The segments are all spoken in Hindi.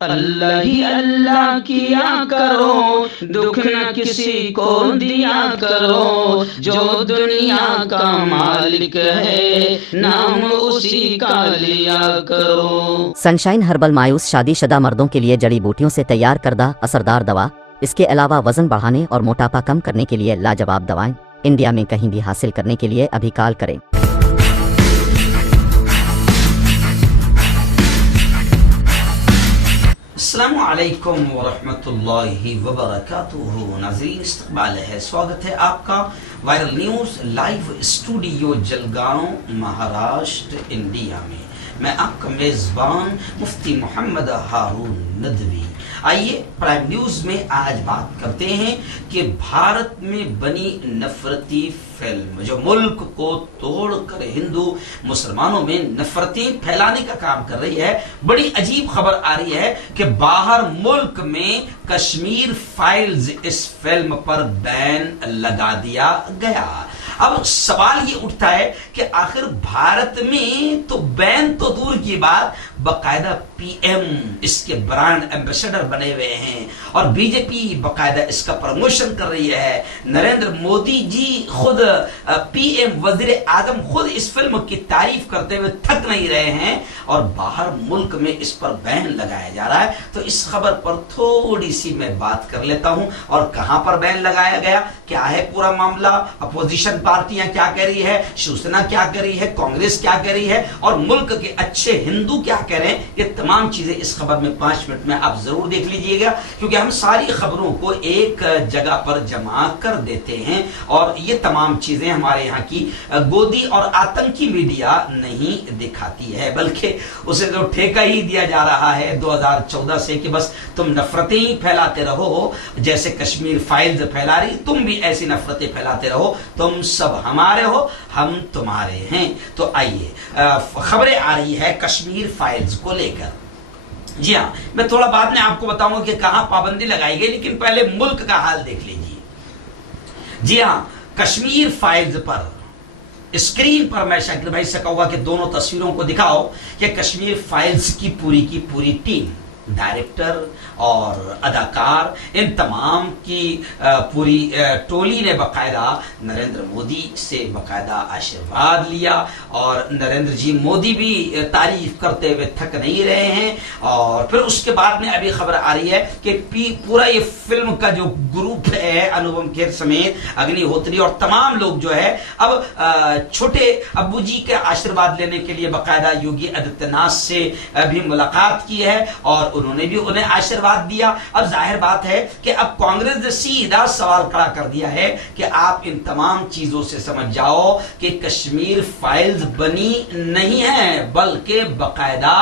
अल्लाह ही अल्लाह किया करो, दुख न किसी को दिया करो, जो दुनिया का मालिक है नाम उसी का लिया करो। सनशाइन हर्बल मायूस शादीशुदा मर्दों के लिए जड़ी बूटियों से तैयार करदा असरदार दवा। इसके अलावा वजन बढ़ाने और मोटापा कम करने के लिए लाजवाब दवाएं इंडिया में कहीं भी हासिल करने के लिए अभी कॉल करें। अस्सलामु अलैकुम वरहमतुल्लाहि वबरकातुहू। नाज़रीन, इस्तक़बाल है, स्वागत है आपका viral news live studio Jalgaon, Maharashtra, India में। मैं आपका मेज़बान मुफ्ती मोहम्मद हारून नदवी। आइए प्राइम न्यूज़ में आज बात करते हैं कि भारत में बनी नफरती फिल्म जो मुल्क को तोड़कर हिंदू मुसलमानों में नफरतें फैलाने का काम कर रही है। बड़ी अजीब खबर आ रही है कि बाहर मुल्क में कश्मीर फाइल्स इस फिल्म पर बैन लगा दिया गया। अब सवाल ये उठता है कि आखिर भारत में तो बैन तो दूर की बात, बकायदा पीएम इसके ब्रांड एम्बेसडर बने हुए हैं और बीजेपी बकायदा इसका प्रमोशन कर रही है। नरेंद्र मोदी जी खुद पीएम वजीर आजम खुद इस फिल्म की तारीफ करते हुए थक नहीं रहे हैं और बाहर मुल्क में इस पर बैन लगाया जा रहा है। तो इस खबर पर थोड़ी सी मैं बात कर लेता हूं और कहां पर बैन लगाया गया, क्या है पूरा मामला, अपोजिशन पार्टियां क्या कह रही है, शिवसेना क्या कह रही है, कांग्रेस क्या कह रही है और मुल्क के अच्छे हिंदू क्या कह रहे हैं, ये तमाम चीजें इस खबर में 5 मिनट में आप जरूर देख लीजिएगा, क्योंकि हम सारी खबरों को एक जगह पर जमा कर देते हैं और ये तमाम चीजें हमारे यहाँ की गोदी और आतंकी मीडिया नहीं दिखाती है, बल्कि उसे तो ठेका ही दिया जा रहा है 2014 से कि बस तुम नफरतें ही फैलाते रहो, जैसे कश्मीर फाइल्स फैला रही, तुम भी ऐसी नफरतें फैलाते रहो, तुम सब हमारे हो, हम तुम्हारे हैं। तो आइए, खबरें आ रही है कश्मीर फाइल्स को लेकर। जी हाँ, मैं थोड़ा बाद में आपको बताऊंगा कि कहां पाबंदी लगाई गई, लेकिन पहले मुल्क का हाल देख लीजिए। जी हाँ, कश्मीर फाइल्स पर स्क्रीन पर मैं शाकिर भाई से कहूंगा कि दोनों तस्वीरों को दिखाओ कि कश्मीर फाइल्स की पूरी टीम, डायरेक्टर और अदाकार, इन तमाम की पूरी टोली ने बकायदा नरेंद्र मोदी से बकायदा आशीर्वाद लिया और नरेंद्र जी मोदी भी तारीफ करते हुए थक नहीं रहे हैं। और फिर उसके बाद में अभी खबर आ रही है कि पूरा ये फिल्म का जो ग्रुप है, अनुपम खेर समेत अग्निहोत्री और तमाम लोग जो है अब छोटे अब्बू जी के आशीर्वाद लेने के लिए बकायदा योगी आदित्यनाथ से भी मुलाकात की है और उन्होंने भी उन्हें आशीर्वाद दिया। अब जाहिर बात है कि अब कांग्रेस ने सीधा सवाल खड़ा कर दिया है कि आप इन तमाम चीजों से समझ जाओ कि कश्मीर फाइल्स बनी नहीं है, बल्कि बकायदा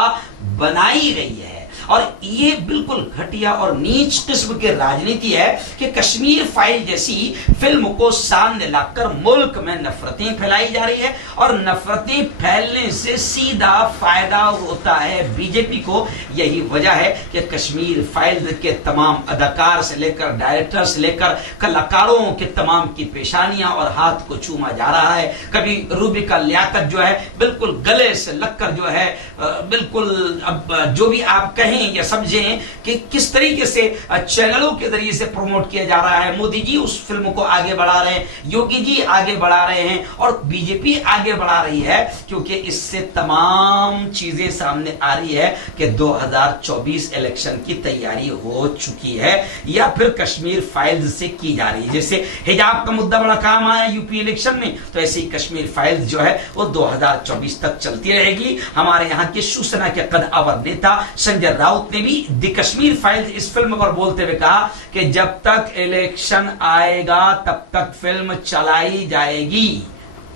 बनाई गई है। और ये बिल्कुल घटिया और नीच किस्म की राजनीति है कि कश्मीर फाइल जैसी फिल्म को सामने लाकर मुल्क में नफरतें फैलाई जा रही है और नफरतें फैलने से सीधा फायदा होता है बीजेपी को। यही वजह है कि कश्मीर फाइल के तमाम अदाकार से लेकर डायरेक्टर से लेकर कलाकारों के तमाम की पेशानियां और हाथ को चूमा जा रहा है। कभी रूबी का लियाकत जो है बिल्कुल गले से लगकर जो है बिल्कुल, अब जो भी आप कहें या समझें कि किस तरीके से चैनलों के जरिए से प्रमोट किया जा रहा है। मोदी जी उस फिल्म को आगे बढ़ा रहे हैं, योगी जी आगे बढ़ा रहे हैं और बीजेपी आगे बढ़ा रही है, क्योंकि इससे तमाम चीजें सामने आ रही है कि 2024 इलेक्शन की तैयारी हो चुकी है या फिर कश्मीर फाइल्स से की जा रही है। जैसे हिजाब का मुद्दा बड़ा काम आया यूपी इलेक्शन में, तो ऐसे ही कश्मीर फाइल्स जो है वो 2024 तक चलती रहेगी। हमारे यहाँ के शिवसेना के कद्दावर नेता संजय राउत ने भी द कश्मीर फाइल्स इस फिल्म पर बोलते हुए कहा कि जब तक इलेक्शन आएगा तब तक फिल्म चलाई जाएगी।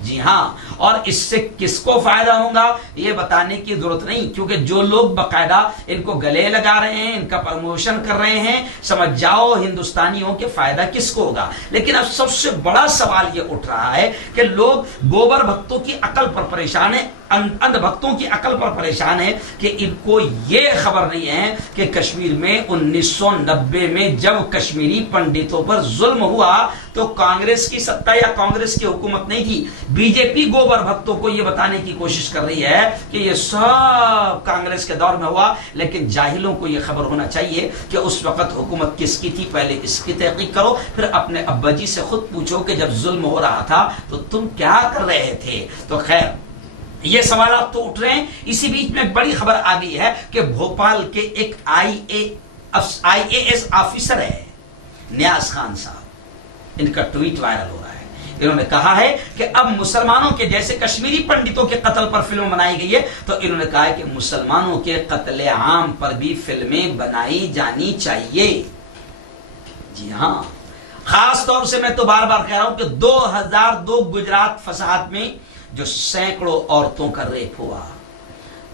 जी हाँ, और इससे किसको फायदा होगा ये बताने की जरूरत नहीं, क्योंकि जो लोग बकायदा इनको गले लगा रहे हैं, इनका प्रमोशन कर रहे हैं, समझ जाओ हिंदुस्तानियों के फायदा किसको होगा। लेकिन अब सबसे बड़ा सवाल ये उठ रहा है कि लोग गोबर भक्तों की अकल पर परेशान है। अंधभक्तों की अकल पर परेशान है कि इनको ये खबर नहीं है कि कश्मीर में 1990 में जब कश्मीरी पंडितों पर जुल्म हुआ तो कांग्रेस की सत्ता या कांग्रेस की हुकूमत नहीं थी। बीजेपी गोबर भक्तों को यह बताने की कोशिश कर रही है कि यह सब कांग्रेस के दौर में हुआ, लेकिन जाहिलों को यह खबर होना चाहिए कि उस वक्त हुकूमत किसकी थी। पहले इसकी तहकीक करो, फिर अपने अब्बा जी से खुद पूछो कि जब जुल्म हो रहा था तो तुम क्या कर रहे थे। तो खैर ये सवाल आप तो उठ रहे हैं। इसी बीच में बड़ी खबर आ गई है कि भोपाल के एक IAS ऑफिसर है नियाज खान साहब, इनका ट्वीट वायरल हो रहा है। इन्होंने कहा है कि अब मुसलमानों के जैसे कश्मीरी पंडितों के कत्ल पर फिल्म बनाई गई है, तो इन्होंने कहा है कि मुसलमानों के कत्ले आम पर भी फिल्में बनाई जानी चाहिए। जी हां, खास तौर से मैं तो बार बार कह रहा हूं कि 2002 गुजरात फसाद में जो सैकड़ों औरतों का रेप हुआ,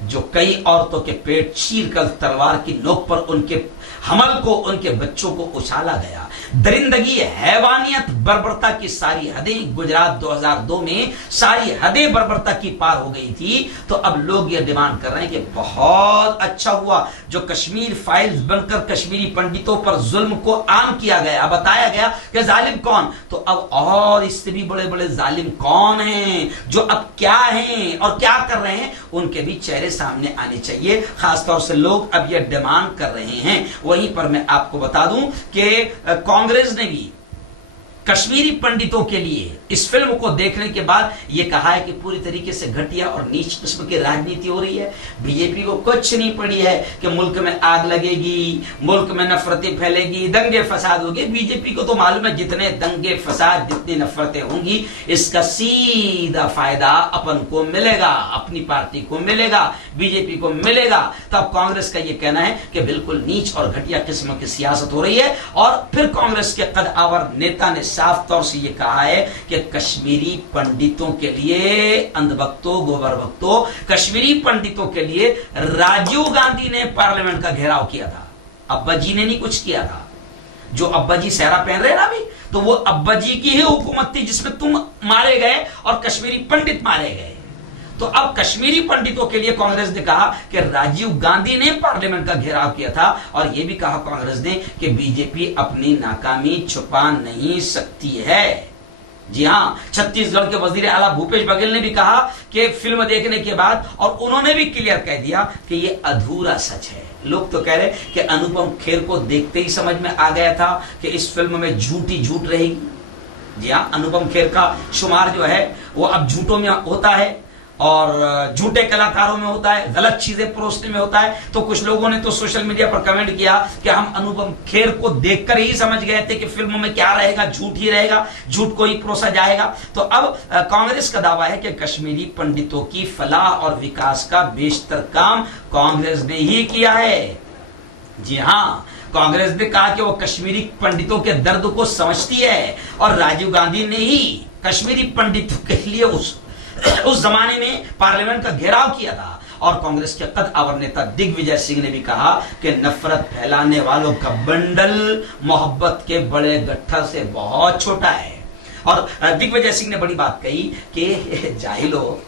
जो कई औरतों के पेट चीरकर तलवार की नोक पर उनके हमल को, उनके बच्चों को उछाला गया, दरिंदगी, हैवानियत, बर्बरता की सारी हदें गुजरात 2002 में सारी हदें बर्बरता की पार हो गई थी। तो अब लोग ये डिमांड कर रहे हैं कि बहुत अच्छा हुआ जो कश्मीर फाइल्स बनकर कश्मीरी पंडितों पर जुल्म को आम किया गया, बताया गया कि जालिम कौन। तो अब और इससे भी बड़े बड़े जालिम कौन हैं, जो अब क्या हैं और क्या कर रहे हैं, उनके भी चेहरे सामने आने चाहिए। खासतौर से लोग अब ये डिमांड कर रहे हैं। वहीं पर मैं आपको बता दूं कि कांग्रेस ने भी कश्मीरी पंडितों के लिए इस फिल्म को देखने के बाद यह कहा है कि पूरी तरीके से घटिया और नीच किस्म की राजनीति हो रही है। बीजेपी को कुछ नहीं पड़ी है कि मुल्क में आग लगेगी, मुल्क में नफरतें फैलेगी, दंगे फसाद होंगे। बीजेपी को तो मालूम है जितने दंगे फसाद, जितनी नफरतें होंगी, इसका सीधा फायदा अपन को मिलेगा, अपनी पार्टी को मिलेगा, बीजेपी को मिलेगा। तब कांग्रेस का यह कहना है कि बिल्कुल नीच और घटिया किस्म की सियासत हो रही है। और फिर कांग्रेस के कद आवर नेता ने साफ तौर से यह कहा है कि कश्मीरी पंडितों के लिए, अंधभक्तों, गोबर भक्तों, कश्मीरी पंडितों के लिए राजीव गांधी ने पार्लियामेंट का घेराव किया था, अब्बा जी ने नहीं कुछ किया था। जो अब्बा जी सहरा पहन रहे ना अभी, तो वो अब्बा जी की ही हुकूमत थी जिसमें तुम मारे गए और कश्मीरी पंडित मारे गए। तो अब कश्मीरी पंडितों के लिए कांग्रेस ने कहा कि राजीव गांधी ने पार्लियामेंट का घेराव किया था, और यह भी कहा कांग्रेस ने कि बीजेपी अपनी नाकामी छुपा नहीं सकती है। जी हां, छत्तीसगढ़ के वजीर आला भूपेश बघेल ने भी कहा कि फिल्म देखने के बाद, और उन्होंने भी क्लियर कह दिया कि यह अधूरा सच है। लोग तो कह रहे कि अनुपम खेर को देखते ही समझ में आ गया था कि इस फिल्म में झूठ ही झूठ रहेगी। जी हां, अनुपम खेर का शुमार जो है वो अब झूठों में होता है और झूठे कलाकारों में होता है, गलत चीजें परोसने में होता है। तो कुछ लोगों ने तो सोशल मीडिया पर कमेंट किया कि हम अनुपम खेर को देखकर ही समझ गए थे कि फिल्म में क्या रहेगा, झूठ ही रहेगा, झूठ को ही परोसा जाएगा। तो अब कांग्रेस का दावा है कि कश्मीरी पंडितों की फलाह और विकास का बेशतर काम कांग्रेस ने ही किया है। जी हां, कांग्रेस ने कहा कि वो कश्मीरी पंडितों के दर्द को समझती है, और राजीव गांधी ने ही कश्मीरी पंडितों के लिए उस जमाने में पार्लियामेंट का घेराव किया था। और कांग्रेस के कद आवर नेता दिग्विजय सिंह ने भी कहा कि नफरत फैलाने वालों का बंडल मोहब्बत के बड़े गट्ठर से बहुत छोटा है। और दिग्विजय सिंह ने बड़ी बात कही कि जाहिलो,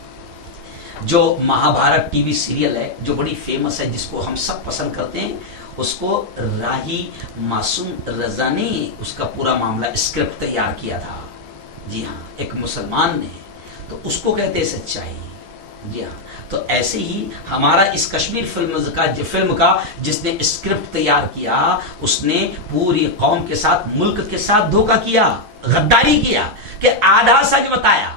जो महाभारत टीवी सीरियल है जो बड़ी फेमस है, जिसको हम सब पसंद करते हैं, उसको राही मासूम रजा ने उसका पूरा मामला स्क्रिप्ट तैयार किया था। जी हाँ, एक मुसलमान ने, तो उसको कहते हैं सच्चाई। जी हाँ, तो ऐसे ही हमारा इस कश्मीर फिल्म का जिसने स्क्रिप्ट तैयार किया, उसने पूरी कौम के साथ, मुल्क के साथ धोखा किया, गद्दारी किया, कि आधा सच बताया।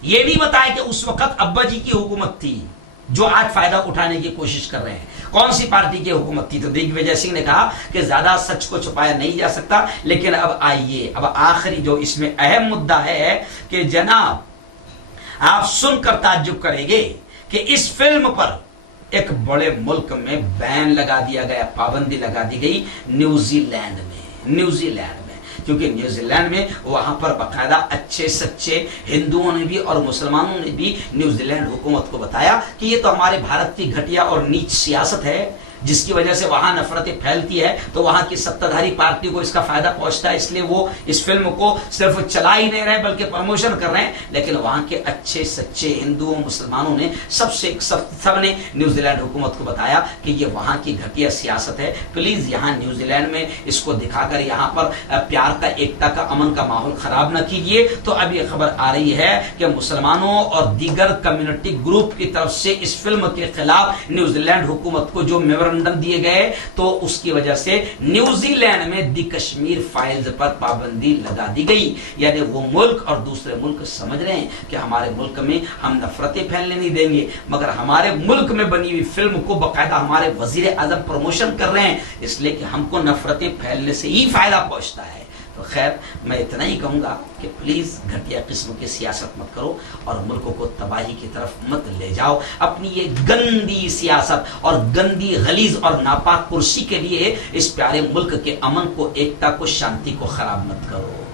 यह नहीं बताया कि उस वक्त अब्बा जी की हुकूमत थी, जो आज फायदा उठाने की कोशिश कर रहे हैं। कौन सी पार्टी की हुकूमत थी? तो दिग्विजय सिंह ने कहा कि ज्यादा सच को छुपाया नहीं जा सकता। लेकिन अब आइए, अब आखिरी जो इसमें अहम मुद्दा है कि जनाब, आप सुनकर ताज्जुब करेंगे कि इस फिल्म पर एक बड़े मुल्क में बैन लगा दिया गया, पाबंदी लगा दी गई, न्यूजीलैंड में। क्योंकि न्यूजीलैंड में वहां पर बाकायदा अच्छे सच्चे हिंदुओं ने भी और मुसलमानों ने भी न्यूजीलैंड हुकूमत को बताया कि ये तो हमारे भारत की घटिया और नीच सियासत है, जिसकी वजह से वहां नफरतें फैलती है, तो वहां की सत्ताधारी पार्टी को इसका फायदा पहुंचता है, इसलिए वो इस फिल्म को सिर्फ चला ही नहीं रहे बल्कि प्रमोशन कर रहे हैं। लेकिन वहां के अच्छे सच्चे हिंदुओं मुसलमानों ने सबने न्यूजीलैंड हुकूमत को बताया कि ये वहां की घटिया सियासत है, प्लीज यहां न्यूजीलैंड में इसको दिखाकर यहां पर प्यार का, एकता का, अमन का माहौल खराब न कीजिए। तो अब ये खबर आ रही है कि मुसलमानों और दीगर कम्युनिटी ग्रुप की तरफ से इस फिल्म के खिलाफ न्यूजीलैंड हुकूमत को जो मेमोरेंडम दिए गए, तो उसकी वजह से न्यूजीलैंड में दी कश्मीर फाइल्स पर पाबंदी लगा दी गई। यानी वो मुल्क और दूसरे मुल्क समझ रहे हैं कि हमारे मुल्क में हम नफरतें फैलने नहीं देंगे, मगर हमारे मुल्क में बनी हुई फिल्म को बाकायदा हमारे वजीर आजम प्रमोशन कर रहे हैं, इसलिए कि हमको नफरतें फैलने से ही फायदा पहुंचता है। तो खैर, मैं इतना ही कहूंगा कि प्लीज घटिया किस्म की सियासत मत करो और मुल्कों को तबाही की तरफ मत ले जाओ। अपनी ये गंदी सियासत और गंदी गलीज और नापाक कुर्सी के लिए इस प्यारे मुल्क के अमन को, एकता को, शांति को खराब मत करो।